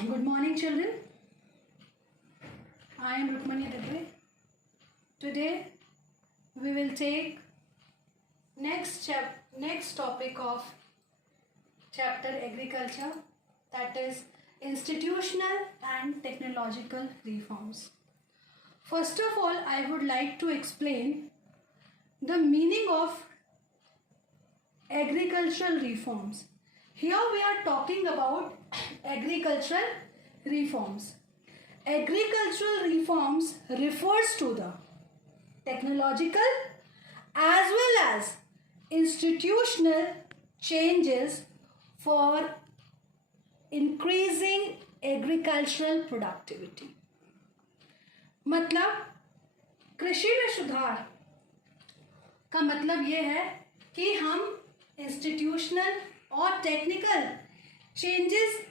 Good morning, children. I am Rukmani Dagwe. Today we will take next topic of chapter agriculture, that is institutional and technological reforms. First of all, I would like to explain the meaning of agricultural reforms. Here we are talking about agricultural reforms. Agricultural reforms refers to the technological as well as institutional changes for increasing agricultural productivity. मतलब कृषि में सुधार का मतलब ये है कि हम इंस्टीट्यूशनल और टेक्निकल चेंजेस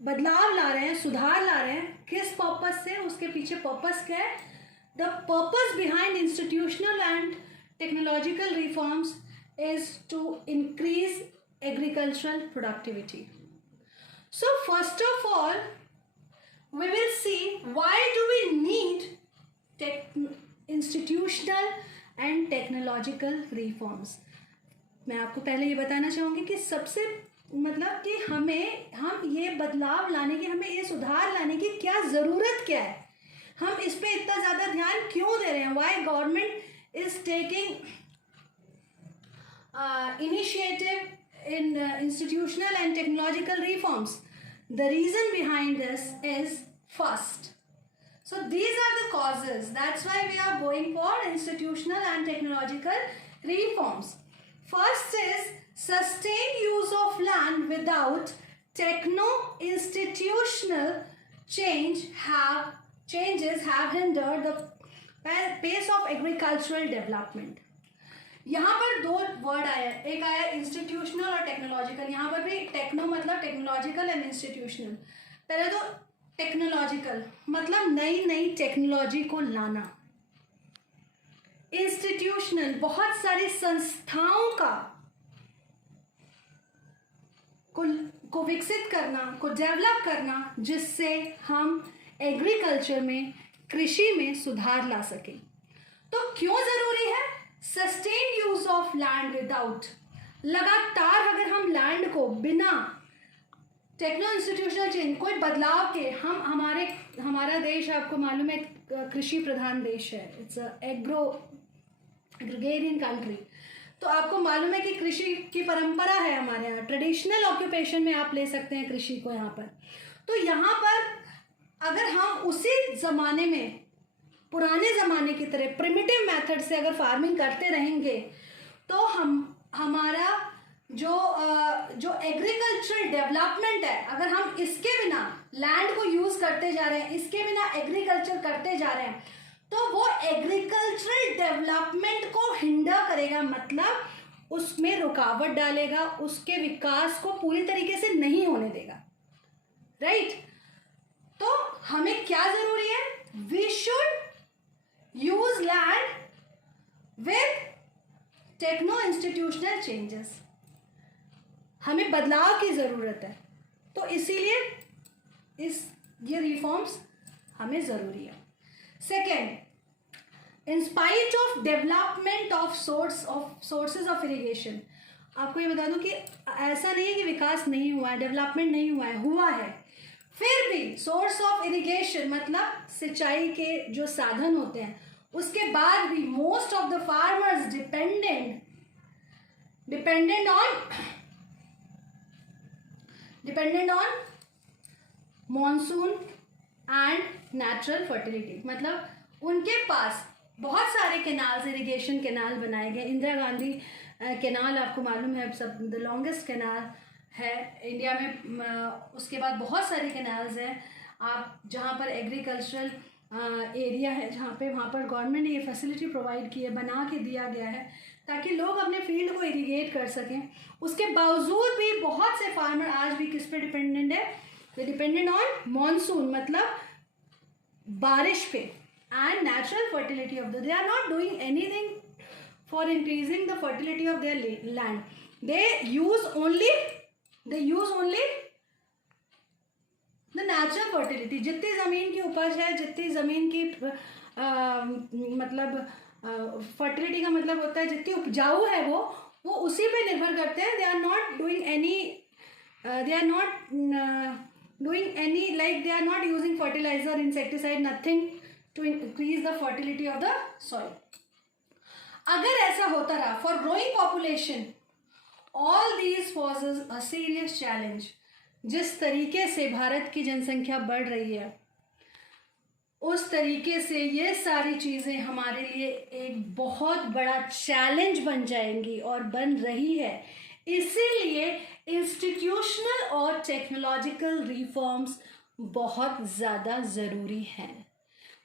बदलाव ला रहे हैं, सुधार ला रहे हैं. किस पर्पस से? उसके पीछे पर्पस क्या है? The purpose behind institutional and technological reforms is to increase agricultural productivity. So first of all we will see why do we need institutional and technological reforms. मैं आपको पहले ये बताना चाहूँगी कि सबसे मतलब कि हम ये बदलाव लाने की, हमें ये सुधार लाने की क्या ज़रूरत क्या है, हम इस पे इतना ज़्यादा ध्यान क्यों दे रहे हैं. Why government is taking initiative in institutional and technological reforms. The reason behind this is first. So these are the causes. That's why we are going for institutional and technological reforms. First is sustained use of land without techno-institutional changes have hindered the pace of agricultural development. यहाँ पर दो word आया, एक आया institutional और technological. यहाँ पर भी टेक्नो मतलब टेक्नोलॉजिकल एंड इंस्टीट्यूशनल. पहले तो टेक्नोलॉजिकल मतलब नई नई टेक्नोलॉजी को लाना. इंस्टीट्यूशनल बहुत सारी संस्थाओं को विकसित करना, को डेवलप करना, जिससे हम एग्रीकल्चर में, कृषि में सुधार ला सकें. तो क्यों ज़रूरी है sustain use of land without, लगातार अगर हम लैंड को बिना टेक्नो इंस्टीट्यूशनल चेंज, कोई बदलाव के, हमारा देश आपको मालूम है कृषि प्रधान देश है. It's agrarian country. तो आपको मालूम है कि कृषि की परंपरा है हमारे यहाँ. ट्रेडिशनल ऑक्यूपेशन में आप ले सकते हैं कृषि को यहाँ पर. तो यहाँ पर अगर हम उसी ज़माने में, पुराने ज़माने की तरह प्रिमिटिव मेथड से अगर फार्मिंग करते रहेंगे, तो हमारा जो एग्रीकल्चरल डेवलपमेंट है, अगर हम इसके बिना लैंड को यूज़ करते जा रहे हैं, इसके बिना एग्रीकल्चर करते जा रहे हैं, तो वो एग्रीकल्चरल डेवलपमेंट को हिंडर करेगा, मतलब उसमें रुकावट डालेगा, उसके विकास को पूरी तरीके से नहीं होने देगा. राइट? तो हमें क्या ज़रूरी है? We should use land with techno institutional changes. हमें बदलाव की ज़रूरत है, तो इसीलिए ये रिफॉर्म्स हमें ज़रूरी है. Second, in spite of development of sources of irrigation. आपको ये बता दूं कि ऐसा नहीं है कि विकास नहीं हुआ है, डेवलपमेंट नहीं हुआ है. फिर भी सोर्स ऑफ इरिगेशन मतलब सिंचाई के जो साधन होते हैं, उसके बाद भी most of the farmers dependent on monsoon and natural fertility. मतलब उनके पास बहुत सारे कैनाल्स, इरिगेशन कैनाल बनाए गए. इंदिरा गांधी कैनाल आपको मालूम है, सब द लॉन्गेस्ट कैनाल है इंडिया में. उसके बाद बहुत सारे कैनाल्स हैं. आप जहाँ पर एग्रीकल्चरल एरिया है, वहाँ पर गवर्नमेंट ने ये फैसिलिटी प्रोवाइड की है, बना के दिया गया है, ताकि लोग अपने फील्ड को इरिगेट कर सकें. उसके बावजूद भी बहुत से फार्मर आज भी किस पे डिपेंडेंट है? दे डिपेंडेंट ऑन मॉनसून मतलब बारिश पे, and natural fertility of they are not doing anything for increasing the fertility of their land. They use only the natural fertility, जितनी ज़मीन की उपज है, जितनी ज़मीन की मतलब फर्टिलिटी का मतलब होता है जितनी उपजाऊ है वो उसी पे निर्भर करते हैं. They are not doing any like they are not using fertilizer, insecticide, nothing to increase the fertility of the soil. अगर ऐसा होता रहा for growing population, all these poses a serious challenge. जिस तरीके से भारत की जनसंख्या बढ़ रही है उस तरीके से ये सारी चीज़ें हमारे लिए एक बहुत बड़ा चैलेंज बन जाएंगी और बन रही है. इसीलिए इंस्टीट्यूशनल और टेक्नोलॉजिकल रिफॉर्म्स बहुत ज़्यादा ज़रूरी हैं.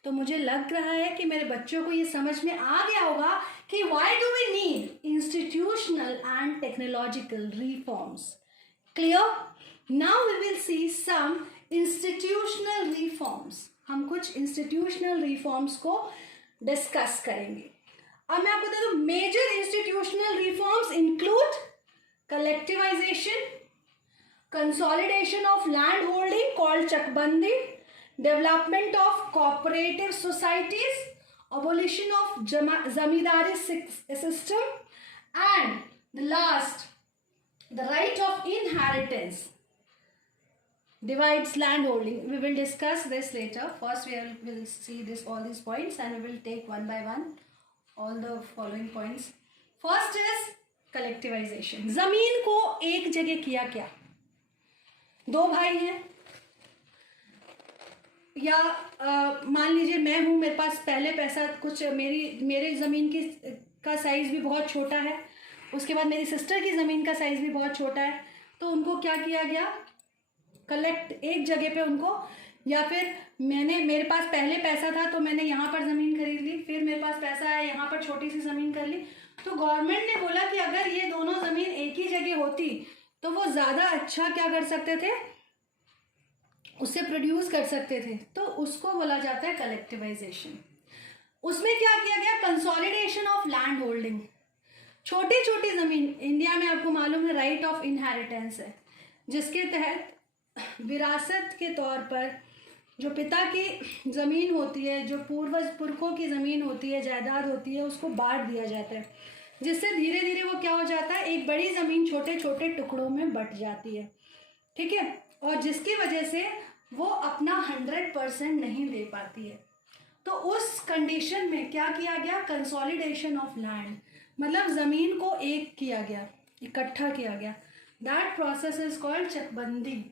तो मुझे लग रहा है कि मेरे बच्चों को ये समझ में आ गया होगा कि why do we need institutional and technological reforms. Clear? Now we will see some institutional reforms. हम कुछ इंस्टीट्यूशनल रिफॉर्म्स को डिस्कस करेंगे. अब मैं आपको बता दूं, major institutional reforms include collectivisation, consolidation of land holding called chakbandi, development of cooperative societies, abolition of zamindari system, and the last, the right of inheritance divides land holding. We will discuss this later. First we will see all these points and we will take one by one all the following points. First is collectivization. जमीन को एक जगह किया क्या? दो भाई हैं या मान लीजिए मैं हूँ, मेरे पास पहले पैसा कुछ मेरी ज़मीन की का साइज़ भी बहुत छोटा है, उसके बाद मेरी सिस्टर की ज़मीन का साइज़ भी बहुत छोटा है, तो उनको क्या किया गया, कलेक्ट एक जगह पे उनको, या फिर मेरे पास पहले पैसा था तो मैंने यहाँ पर ज़मीन खरीद ली, फिर मेरे पास पैसा है यहाँ पर छोटी सी ज़मीन कर ली. तो गवर्नमेंट ने बोला कि अगर ये दोनों ज़मीन एक ही जगह होती तो वो ज़्यादा अच्छा क्या कर सकते थे, उससे प्रोड्यूस कर सकते थे. तो उसको बोला जाता है कलेक्टिवाइजेशन. उसमें क्या किया गया, कंसोलिडेशन ऑफ लैंड होल्डिंग. छोटी छोटी ज़मीन, इंडिया में आपको मालूम है राइट ऑफ इनहेरिटेंस है, जिसके तहत विरासत के तौर पर जो पिता की ज़मीन होती है, जो पुरखों की ज़मीन होती है, जायदाद होती है, उसको बांट दिया जाता है, जिससे धीरे धीरे वो क्या हो जाता है, एक बड़ी ज़मीन छोटे छोटे टुकड़ों में बंट जाती है. ठीक है, और जिसकी वजह से वो अपना 100% नहीं दे पाती है. तो उस कंडीशन में क्या किया गया, कंसोलिडेशन ऑफ लैंड, मतलब ज़मीन को एक किया गया, इकट्ठा किया गया. दैट प्रोसेस इज कॉल्ड चकबंदी.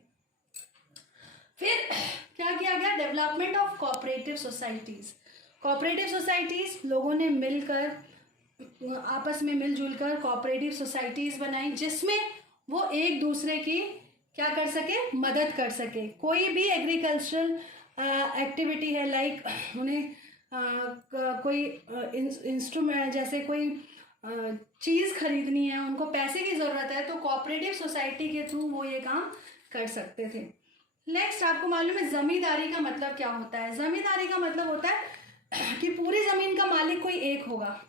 फिर क्या किया गया, development of cooperative societies. Cooperative societies लोगों ने मिलकर आपस में मिलजुल कर कोऑपरेटिव सोसाइटीज़ बनाई, जिसमें वो एक दूसरे की क्या कर सके, मदद कर सके. कोई भी एग्रीकल्चरल एक्टिविटी है, लाइक उन्हें कोई इंस्ट्रूमेंट जैसे कोई चीज़ खरीदनी है, उनको पैसे की ज़रूरत है, तो कोऑपरेटिव सोसाइटी के थ्रू वो ये काम कर सकते थे. नेक्स्ट, आपको मालूम है ज़मींदारी का मतलब क्या होता है. ज़मींदारी का मतलब होता है कि पूरी ज़मीन का मालिक कोई एक होगा,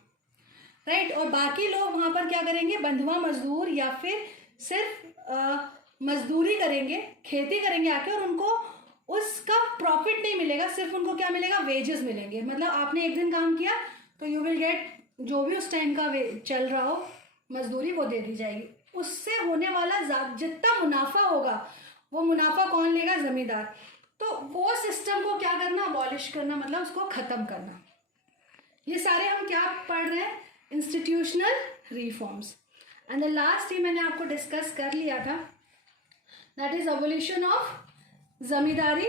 राइट, और बाकी लोग वहाँ पर क्या करेंगे, बंधुआ मजदूर या फिर सिर्फ मजदूरी करेंगे, खेती करेंगे आके, और उनको उसका प्रॉफिट नहीं मिलेगा, सिर्फ उनको क्या मिलेगा, वेजेस मिलेंगे. मतलब आपने एक दिन काम किया तो यू विल गेट जो भी उस टाइम का चल रहा हो मजदूरी, वो दे दी जाएगी. उससे होने वाला जितना मुनाफा होगा वो मुनाफा कौन लेगा, ज़मींदार. तो वो सिस्टम को क्या करना, अबॉलिश करना, मतलब उसको ख़त्म करना. ये सारे हम क्या पढ़ रहे हैं, institutional reforms. And the last ही मैंने आपको डिस्कस कर लिया था, that is abolition of zamindari,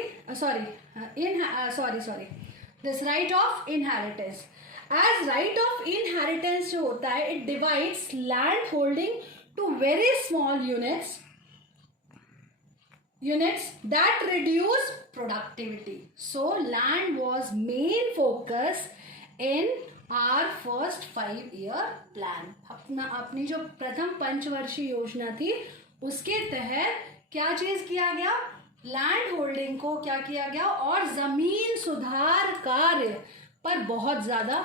this right of inheritance. As right of inheritance जो होता है, it divides land holding to very small units that reduce productivity. So land was main focus in our first 5-year plan. अपनी जो प्रथम पंचवर्षीय योजना थी उसके तहत क्या चीज किया गया, लैंड होल्डिंग को क्या किया गया, और जमीन सुधार कार्य पर बहुत ज्यादा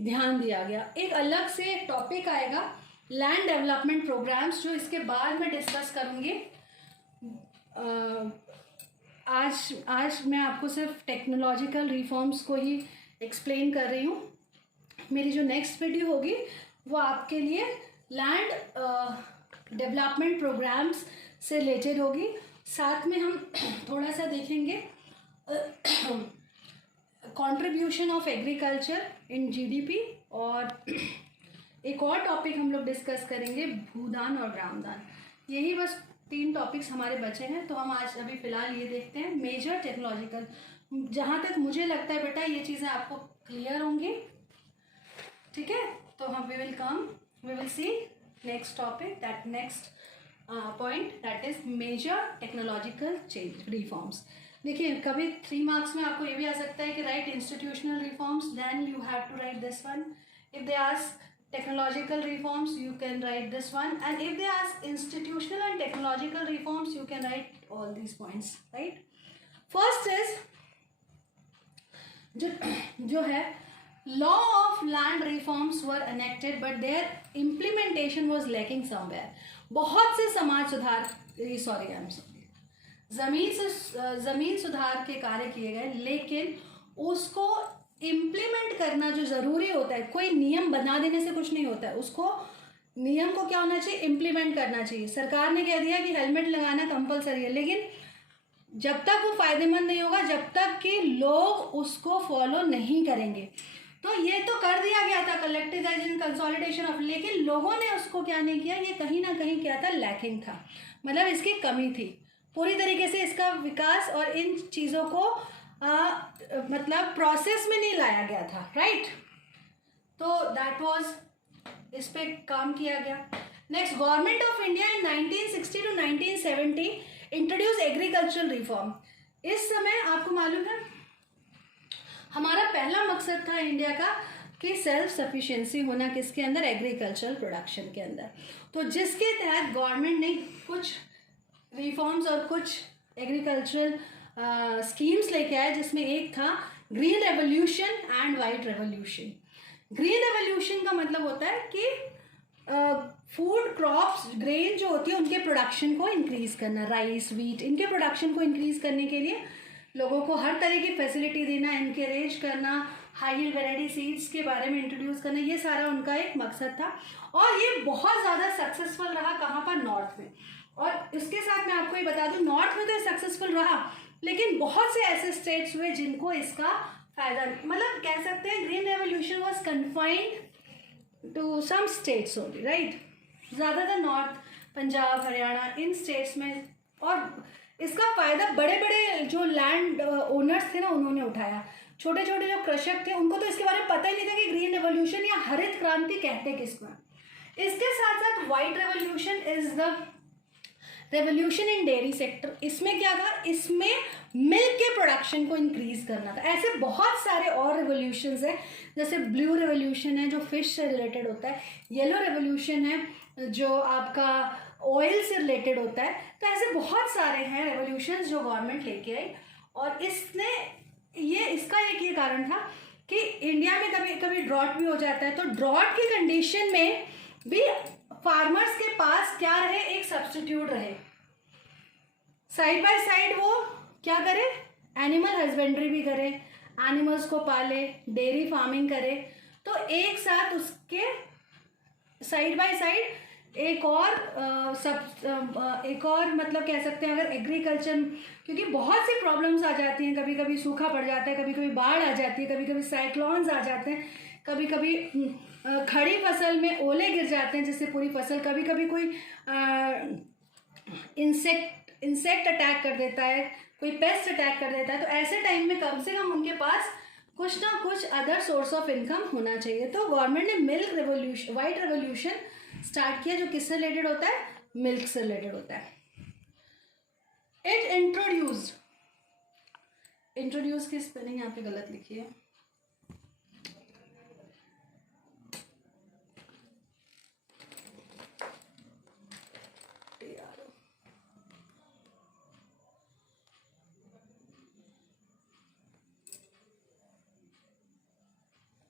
ध्यान दिया गया. एक अलग से एक टॉपिक आएगा, लैंड डेवलपमेंट प्रोग्राम्स, जो इसके बाद मैं डिस्कस करूंगी. आज आज मैं आपको सिर्फ टेक्नोलॉजिकल रिफॉर्म्स को ही एक्सप्लेन कर रही हूँ। मेरी जो नेक्स्ट वीडियो होगी वो आपके लिए लैंड डेवलपमेंट प्रोग्राम्स से रिलेटेड होगी। साथ में हम थोड़ा सा देखेंगे contribution of agriculture in GDP, और एक और टॉपिक हम लोग डिस्कस करेंगे भूदान और ग्रामदान। यही बस 3 टॉपिक्स हमारे बचे हैं। तो हम आज अभी फ़िलहाल ये देखते हैं मेजर टेक्नोलॉजिकल। जहाँ तक मुझे लगता है बेटा ये चीज़ें आपको क्लियर होंगी, ठीक है। तो हम we will see next topic, that next point, that is major technological change reforms. देखिए कभी 3 मार्क्स में आपको ये भी आ सकता है कि write institutional reforms, then you have to write this one. If they ask technological reforms, you can write this one, and if they ask institutional and technological reforms, you can write all these points, right? First is जो है law of land reforms were enacted but their implementation was lacking somewhere। बहुत से समाज सुधार जमीन सुधार के कार्य किए गए, लेकिन उसको इम्प्लीमेंट करना जो ज़रूरी होता है, कोई नियम बना देने से कुछ नहीं होता है, उसको नियम को क्या होना चाहिए, इम्प्लीमेंट करना चाहिए। सरकार ने कह दिया कि हेलमेट लगाना कंपलसरी है, लेकिन जब तक वो फ़ायदेमंद नहीं होगा, जब तक कि लोग उसको फॉलो नहीं करेंगे। तो ये तो कर दिया गया था कलेक्टिवाइजेशन, कंसोलिडेशन ऑफ, लेकिन लोगों ने उसको क्या नहीं किया, ये कहीं ना कहीं क्या था, लैकिंग था, मतलब इसकी कमी थी। पूरी तरीके से इसका विकास और इन चीज़ों को मतलब प्रोसेस में नहीं लाया गया था, राइट। तो दैट वाज, इस पे काम किया गया। Next, government of India in 1960 to 1970 introduce agricultural reform. इस समय आपको मालूम है हमारा पहला मकसद था इंडिया का कि सेल्फ सफिशिएंसी होना, किसके अंदर, एग्रीकल्चरल प्रोडक्शन के अंदर। तो जिसके तहत गवर्नमेंट ने कुछ रिफॉर्म्स और कुछ एग्रीकल्चरल स्कीम्स लेके आए, जिसमें एक था green revolution and white revolution. Green revolution का मतलब होता है कि फूड क्रॉप्स, ग्रेन जो होती है उनके प्रोडक्शन को इंक्रीज़ करना, राइस, व्हीट, इनके प्रोडक्शन को इंक्रीज़ करने के लिए लोगों को हर तरह की फैसिलिटी देना, इनकरेज करना, हाई यील्ड वैरायटी सीड्स के बारे में इंट्रोड्यूस करना, ये सारा उनका एक मकसद था। और ये बहुत ज़्यादा सक्सेसफुल रहा, कहाँ पर, नॉर्थ में। और इसके साथ मैं आपको ये बता दूँ, नॉर्थ में तो ये सक्सेसफुल रहा, लेकिन बहुत से ऐसे स्टेट्स हुए जिनको इसका फ़ायदा, मतलब कह सकते हैं green revolution was confined to some states only, right. ज़्यादातर नॉर्थ, पंजाब, हरियाणा, इन स्टेट्स में। और इसका फ़ायदा बड़े बड़े जो लैंड ओनर्स थे ना, उन्होंने उठाया। छोटे छोटे जो कृषक थे उनको तो इसके बारे में पता ही नहीं था कि ग्रीन रेवोल्यूशन या हरित क्रांति कहते किसको। इसके साथ साथ white revolution is the revolution in dairy sector. इसमें क्या था, इसमें मिल्क के प्रोडक्शन को इंक्रीज करना था। ऐसे बहुत सारे और रेवोल्यूशंस हैं, जैसे ब्लू रेवोल्यूशन है जो फिश से रिलेटेड होता है, येलो रेवोल्यूशन है जो आपका ऑयल से रिलेटेड होता है। तो ऐसे बहुत सारे हैं रेवोल्यूशंस जो गवर्नमेंट लेके आई। और इसने इसका एक ये कारण था कि इंडिया में कभी कभी ड्रॉट भी हो जाता है, तो ड्रॉट की कंडीशन में भी फार्मर्स के पास क्या रहे, एक सब्स्टिट्यूट रहे। साइड बाय साइड वो क्या करे, एनिमल हस्बेंड्री भी करे, एनिमल्स को पाले, डेयरी फार्मिंग करे। तो एक साथ उसके साइड बाय साइड एक और मतलब कह सकते हैं, अगर एग्रीकल्चर, क्योंकि बहुत सी प्रॉब्लम्स आ जाती हैं, कभी कभी सूखा पड़ जाता है, कभी कभी बाढ़ आ जाती है, कभी कभी साइक्लोन्स आ जाते हैं, कभी कभी खड़ी फसल में ओले गिर जाते हैं जिससे पूरी फसल, कभी कभी कोई इंसेक्ट अटैक कर देता है, कोई पेस्ट अटैक कर देता है। तो ऐसे टाइम में कम से कम उनके पास कुछ ना कुछ अदर सोर्स ऑफ इनकम होना चाहिए। तो गवर्नमेंट ने milk revolution, white revolution start किया, जो किससे रिलेटेड होता है, मिल्क से रिलेटेड होता है। इट इंट्रोड्यूस की स्पेलिंग यहाँ पे गलत लिखी है,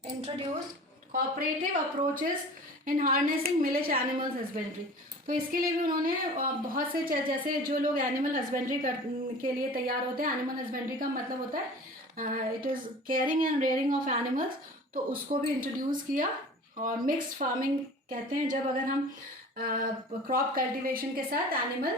introduced cooperative approaches इन हार्नेसिंग मिलेज एनिमल्स हस्बेंड्री। तो इसके लिए भी उन्होंने बहुत से जैसे जो लोग एनिमल हस्बेंड्री के लिए तैयार होते हैं, एनिमल हस्बेंड्री का मतलब होता है it is caring and rearing of animals, तो उसको भी इंट्रोड्यूस किया। और मिक्स्ड फार्मिंग कहते हैं जब अगर हम क्रॉप कल्टीवेशन के साथ एनिमल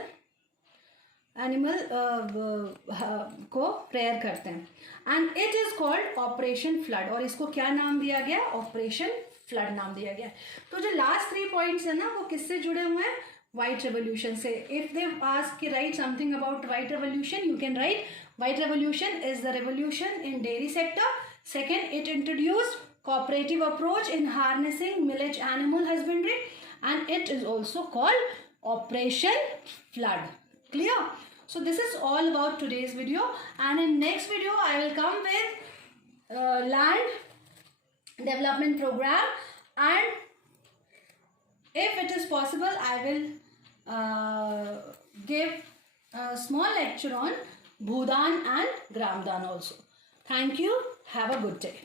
को रेयर करते हैं। And it is called operation flood, और इसको क्या नाम दिया गया? ऑपरेशन फ्लड नाम दिया गया। तो जो लास्ट 3 पॉइंट्स है ना, वो किससे जुड़े हुए हैं? वाइट रेवोल्यूशन से। इफ दे आस्क कि right something about white revolution, you can write white revolution is the revolution in dairy sector. Second, it introduced cooperative approach in harnessing village animal husbandry, and it is also called Operation Flood. Clear? So this is all about today's video, and in next video I will come with land development program, and if it is possible I will give a small lecture on Bhudan and Gramdan also. Thank you. Have a good day.